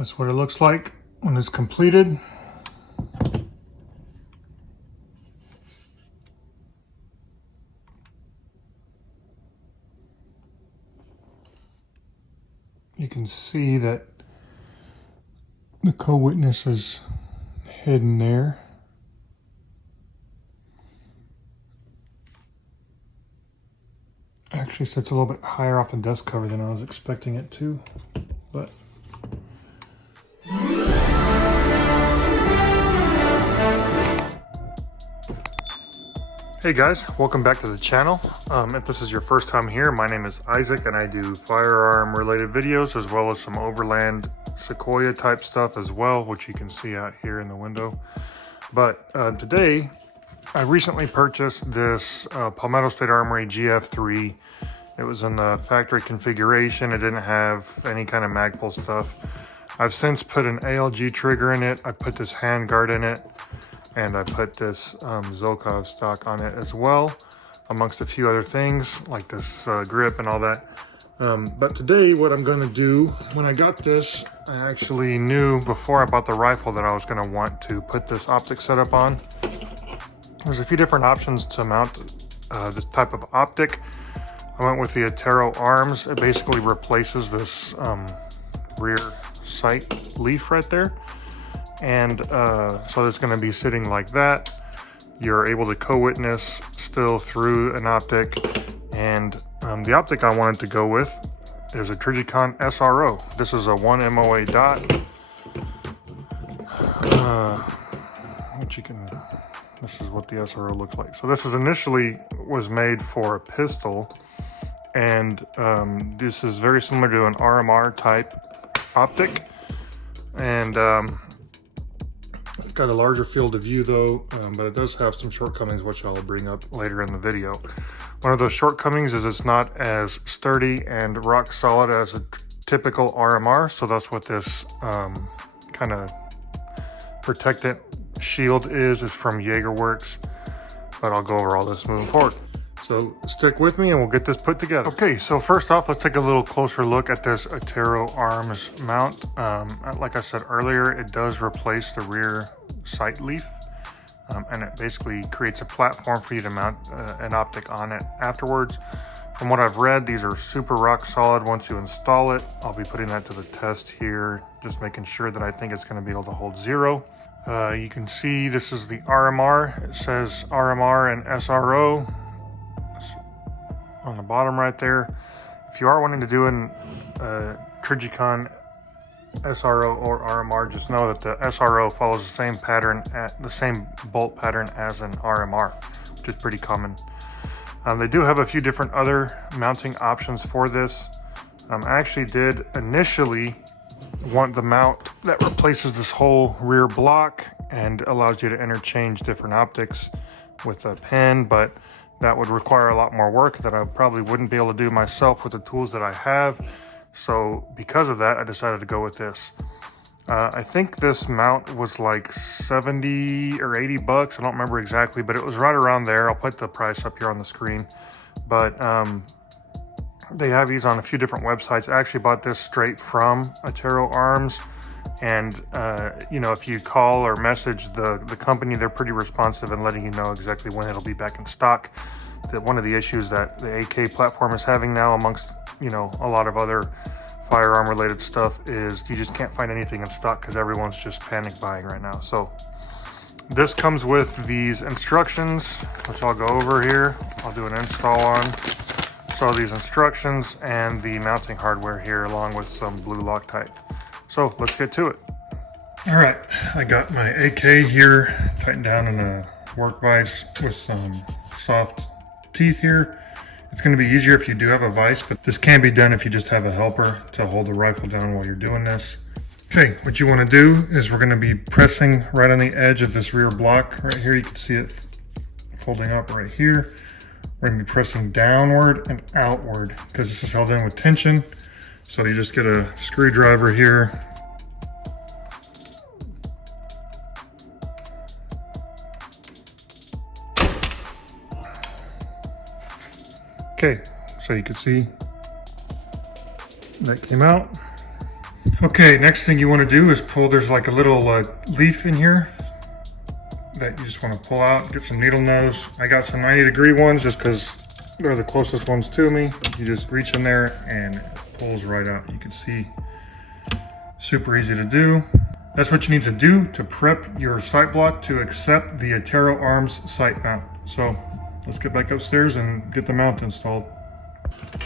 That's what it looks like when it's completed. You can see that the co-witness is hidden there. Actually sits a little bit higher off the dust cover than I was expecting it to, but hey guys, welcome back to the channel. If this is your first time here, my name is Isaac and I do firearm related videos as well as some overland Sequoia type stuff as well, which you can see out here in the window. But today I recently purchased this Palmetto State Armory GF3. It was in the factory configuration. It didn't have any kind of Magpul stuff. I've since put an ALG trigger in it. I put this handguard in it, and I put this Zokov stock on it as well, amongst a few other things like this grip and all that. But today what I'm going to do, when I got this, I actually knew before I bought the rifle that I was going to want to put this optic setup on. There's a few different options to mount this type of optic. I went with the Attero arms. It basically replaces this rear sight leaf right there. And so it's going to be sitting like that. You're able to co-witness still through an optic. And the optic I wanted to go with is a Trijicon SRO. This is a 1 MOA dot. This is what the SRO looks like. So this is initially was made for a pistol, and this is very similar to an RMR type optic, and it's got a larger field of view though, but it does have some shortcomings which I'll bring up later in the video. One of those shortcomings is it's not as sturdy and rock solid as a typical RMR, so that's what this kind of protectant shield is from Jagerwerks, but I'll go over all this moving forward. So stick with me and we'll get this put together. Okay, so first off, let's take a little closer look at this Attero arms mount. Like I said earlier, it does replace the rear sight leaf, and it basically creates a platform for you to mount an optic on it afterwards. From what I've read, these are super rock solid once you install it. I'll be putting that to the test here, just making sure that I think it's going to be able to hold zero. You can see this is the RMR. It says RMR and SRO on the bottom right there. If you are wanting to do an Trijicon SRO or RMR, just know that the SRO follows the same pattern, the same bolt pattern as an RMR, which is pretty common. They do have a few different other mounting options for this. I actually did initially want the mount that replaces this whole rear block and allows you to interchange different optics with a pen, but that would require a lot more work that I probably wouldn't be able to do myself with the tools that I have. So because of that, I decided to go with this. I think this mount was like 70 or 80 bucks. I don't remember exactly, but it was right around there. I'll put the price up here on the screen. But they have these on a few different websites. I actually bought this straight from Attero Arms. And, you know, if you call or message the company, they're pretty responsive in letting you know exactly when it'll be back in stock. That one of the issues that the AK platform is having now, amongst, you know, a lot of other firearm related stuff, is you just can't find anything in stock because everyone's just panic buying right now. So this comes with these instructions, which I'll go over here. I'll do an install on. So these instructions and the mounting hardware here, along with some blue Loctite. So let's get to it. All right, I got my AK here tightened down in a work vise with some soft teeth here. It's going to be easier if you do have a vise, but this can be done if you just have a helper to hold the rifle down while you're doing this. Okay, what you want to do is we're going to be pressing right on the edge of this rear block right here. You can see it folding up right here. We're going to be pressing downward and outward because this is held in with tension. So you just get a screwdriver here. Okay, so you can see that came out. Okay, next thing you want to do is pull, there's like a little leaf in here that you just want to pull out, get some needle nose. I got some 90-degree ones just because they're the closest ones to me. You just reach in there and it pulls right out. You can see, super easy to do. That's what you need to do to prep your sight block to accept the Attero Arms sight mount. So let's get back upstairs and get the mount installed.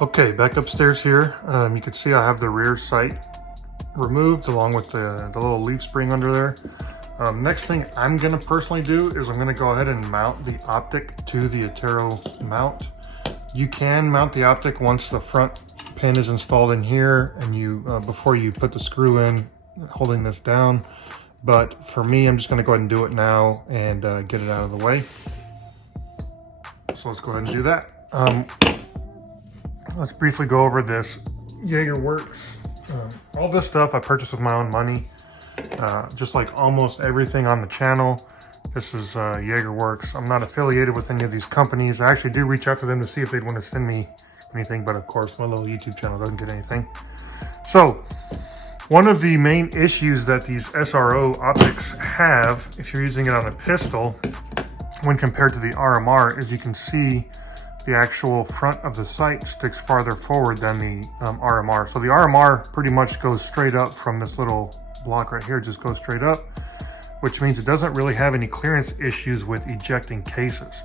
Okay, back upstairs here. You can see I have the rear sight removed along with the little leaf spring under there. Next thing I'm gonna personally do is I'm gonna go ahead and mount the optic to the Attero mount. You can mount the optic once the front pin is installed in here and you before you put the screw in holding this down, but for me I'm just going to go ahead and do it now and get it out of the way. So let's go ahead and do that. Let's briefly go over this Jagerwerks. All this stuff I purchased with my own money, just like almost everything on the channel. This is Jagerwerks. I'm not affiliated with any of these companies. I actually do reach out to them to see if they'd want to send me anything, but of course my little YouTube channel doesn't get anything. So one of the main issues that these SRO optics have, if you're using it on a pistol, when compared to the RMR, is you can see the actual front of the sight sticks farther forward than the RMR. So the RMR pretty much goes straight up from this little block right here, just goes straight up, which means it doesn't really have any clearance issues with ejecting cases.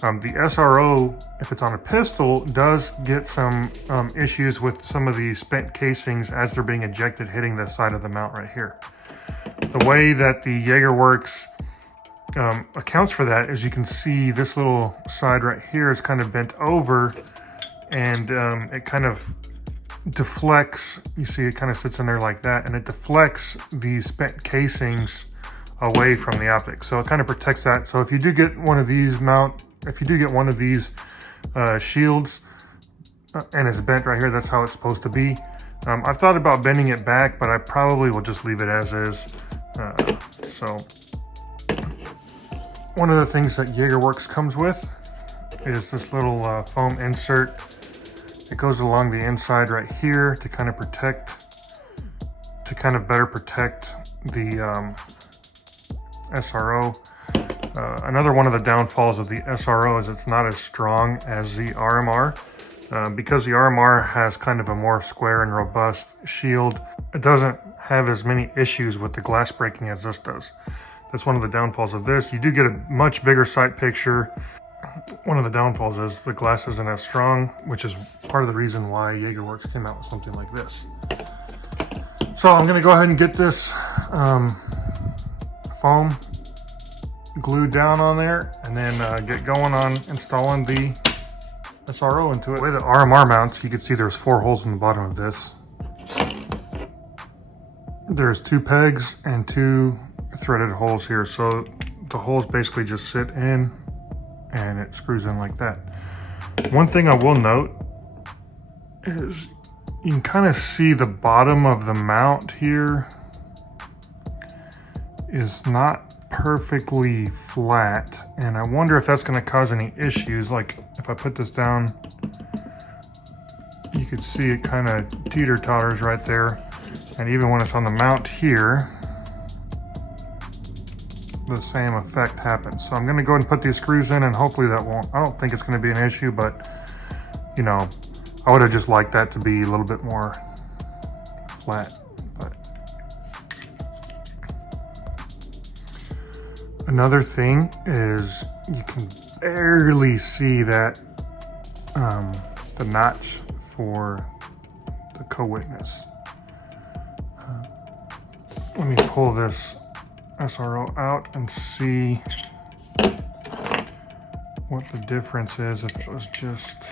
The SRO, if it's on a pistol, does get some issues with some of the spent casings as they're being ejected, hitting the side of the mount right here. The way that the Jagerwerks accounts for that is you can see this little side right here is kind of bent over, and it kind of deflects. You see it kind of sits in there like that, and it deflects the spent casings away from the optic. So it kind of protects that. So if you do get one of these shields and it's bent right here, that's how it's supposed to be. I've thought about bending it back, but I probably will just leave it as is. So one of the things that Jagerwerks comes with is this little foam insert. It goes along the inside right here to kind of better protect the SRO. Another one of the downfalls of the SRO is it's not as strong as the RMR. Because the RMR has kind of a more square and robust shield, it doesn't have as many issues with the glass breaking as this does. That's one of the downfalls of this. You do get a much bigger sight picture. One of the downfalls is the glass isn't as strong, which is part of the reason why Jagerwerks came out with something like this. So I'm gonna go ahead and get this foam glued down on there and then get going on installing the SRO into it. The way the RMR mounts, you can see there's 4 holes in the bottom of this. There's 2 pegs and 2 threaded holes here, so the holes basically just sit in and it screws in like that. One thing I will note is you can kind of see the bottom of the mount here is not perfectly flat, and I wonder if that's going to cause any issues. Like if I put this down, you could see it kind of teeter-totters right there, and even when it's on the mount here, the same effect happens. So I'm going to go ahead and put these screws in, and hopefully that won't, I don't think it's going to be an issue, but you know, I would have just liked that to be a little bit more flat. But another thing is you can barely see that the notch for the co-witness. Let me pull this SRO out and see what the difference is if it was just...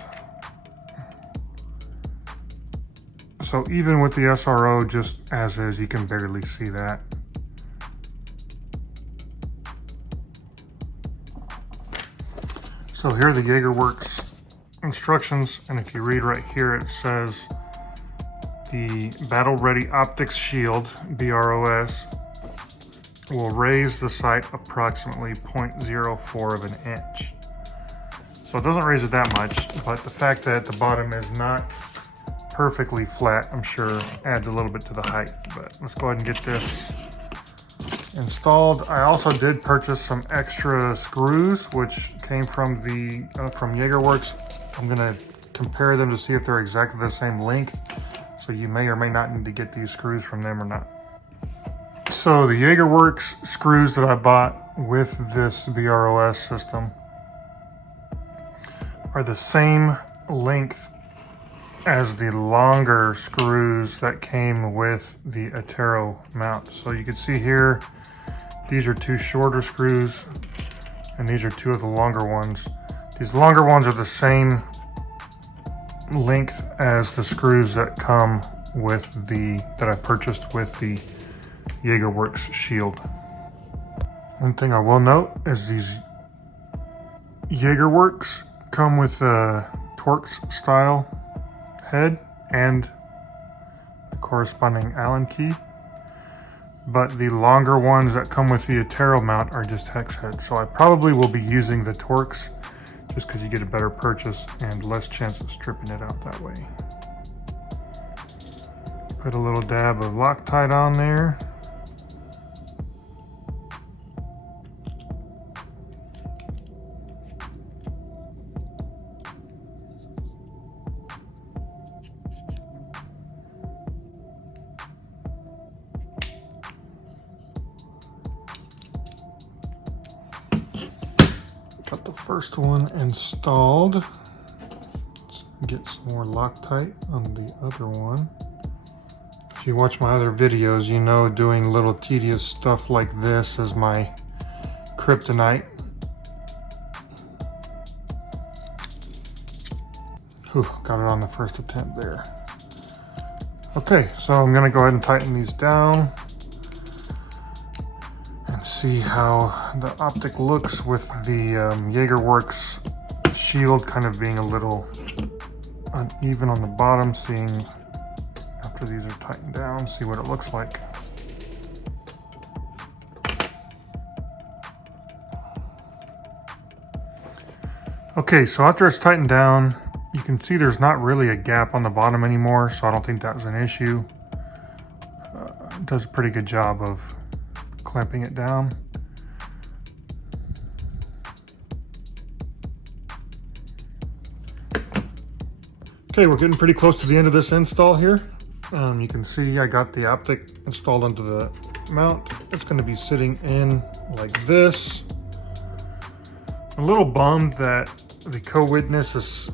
So even with the SRO just as is, you can barely see that. So here are the Jagerwerks instructions, and if you read right here, it says the Battle Ready Optics Shield, B.R.O.S, will raise the sight approximately 0.04 of an inch. So it doesn't raise it that much, but the fact that the bottom is not perfectly flat. I'm sure adds a little bit to the height, but let's go ahead and get this installed. I also did purchase some extra screws, which came from from Jagerwerks. I'm gonna compare them to see if they're exactly the same length. So you may or may not need to get these screws from them or not. So the Jagerwerks screws that I bought with this B.R.O.S system are the same length as the longer screws that came with the Attero mount. So you can see here, these are two shorter screws and these are two of the longer ones. These longer ones are the same length as the screws that come with that I purchased with the Jagerwerks shield. One thing I will note is these Jagerwerks come with a Torx style head and a corresponding Allen key, but the longer ones that come with the Attero mount are just hex heads. So I probably will be using the Torx just because you get a better purchase and less chance of stripping it out that way. Put a little dab of Loctite on there. Got the first one installed. Let's get some more Loctite on the other one. If you watch my other videos, you know doing little tedious stuff like this is my kryptonite. Whew, got it on the first attempt there. Okay, so I'm gonna go ahead and tighten these down and see how the optic looks with the Jagerwerks shield kind of being a little uneven on the bottom. Seeing after these are tightened down, see what it looks like. Okay, so after it's tightened down, you can see there's not really a gap on the bottom anymore, so I don't think that's an issue. It does a pretty good job of clamping it down. Okay, we're getting pretty close to the end of this install here. You can see I got the optic installed onto the mount. It's going to be sitting in like this. A little bummed that the co-witness is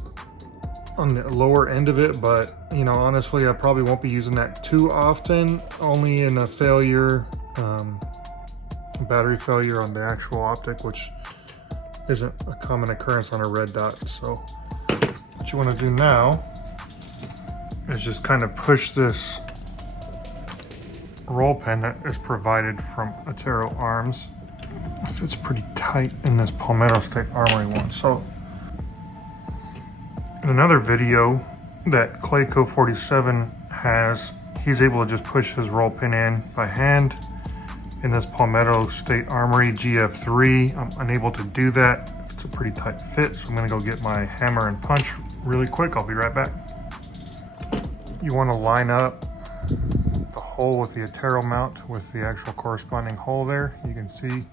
on the lower end of it, but you know, honestly, I probably won't be using that too often, only in a failure, battery failure on the actual optic, which isn't a common occurrence on a red dot. So what you want to do now is just kind of push this roll pin that is provided from Attero arms. It fits pretty tight in this Palmetto State Armory one. So in another video that Clayco47 has, he's able to just push his roll pin in by hand in this Palmetto State Armory GF3. I'm unable to do that. It's a pretty tight fit, so I'm gonna go get my hammer and punch really quick. I'll be right back. You want to line up the hole with the Attero mount with the actual corresponding hole there. You can see.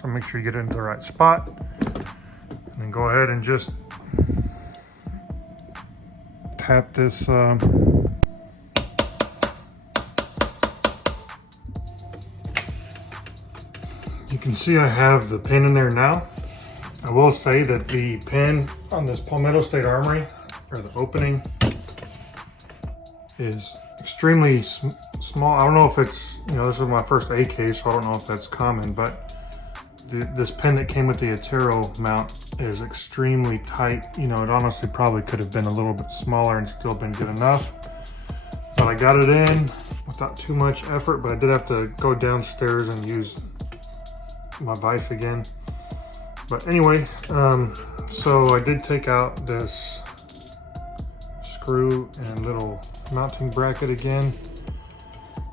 So make sure you get it into the right spot. And then go ahead and just tap this you can see I have the pin in there now. I will say that the pin on this Palmetto State Armory, or the opening, is extremely small. I don't know if it's, you know, this is my first AK, so I don't know if that's common, but this pin that came with the Attero mount is extremely tight. You know, it honestly probably could have been a little bit smaller and still been good enough. But I got it in without too much effort, but I did have to go downstairs and use my vise again. But anyway, so I did take out this screw and little mounting bracket again.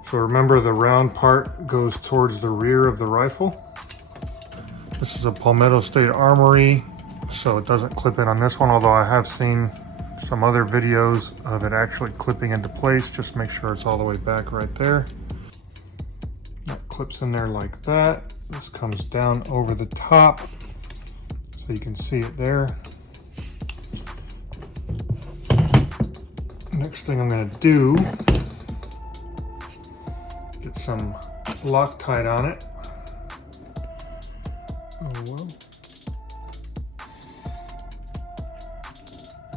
So remember, the round part goes towards the rear of the rifle. This is a Palmetto State Armory, so it doesn't clip in on this one, although I have seen some other videos of it actually clipping into place. Just make sure it's all the way back right there. That clips in there like that. This comes down over the top so you can see it there. Next thing I'm going to do, get some Loctite on it. Oh well.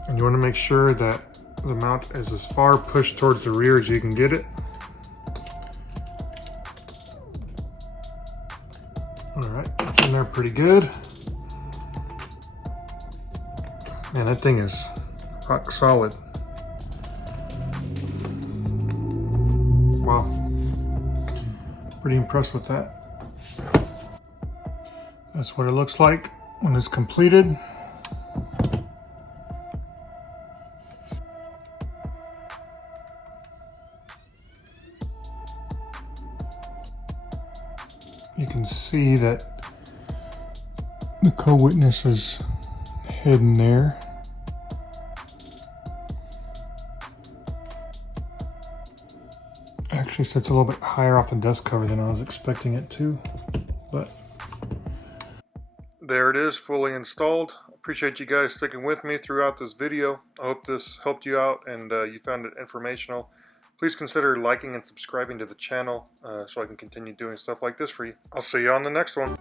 And you want to make sure that the mount is as far pushed towards the rear as you can get it. Alright, it's in there pretty good. Man, that thing is rock solid. Wow. Pretty impressed with that. That's what it looks like when it's completed. You can see that the co-witness is hidden there. Actually sits a little bit higher off the dust cover than I was expecting it to, but there it is, fully installed. Appreciate you guys sticking with me throughout this video. I hope this helped you out and you found it informational. Please consider liking and subscribing to the channel so I can continue doing stuff like this for you. I'll see you on the next one.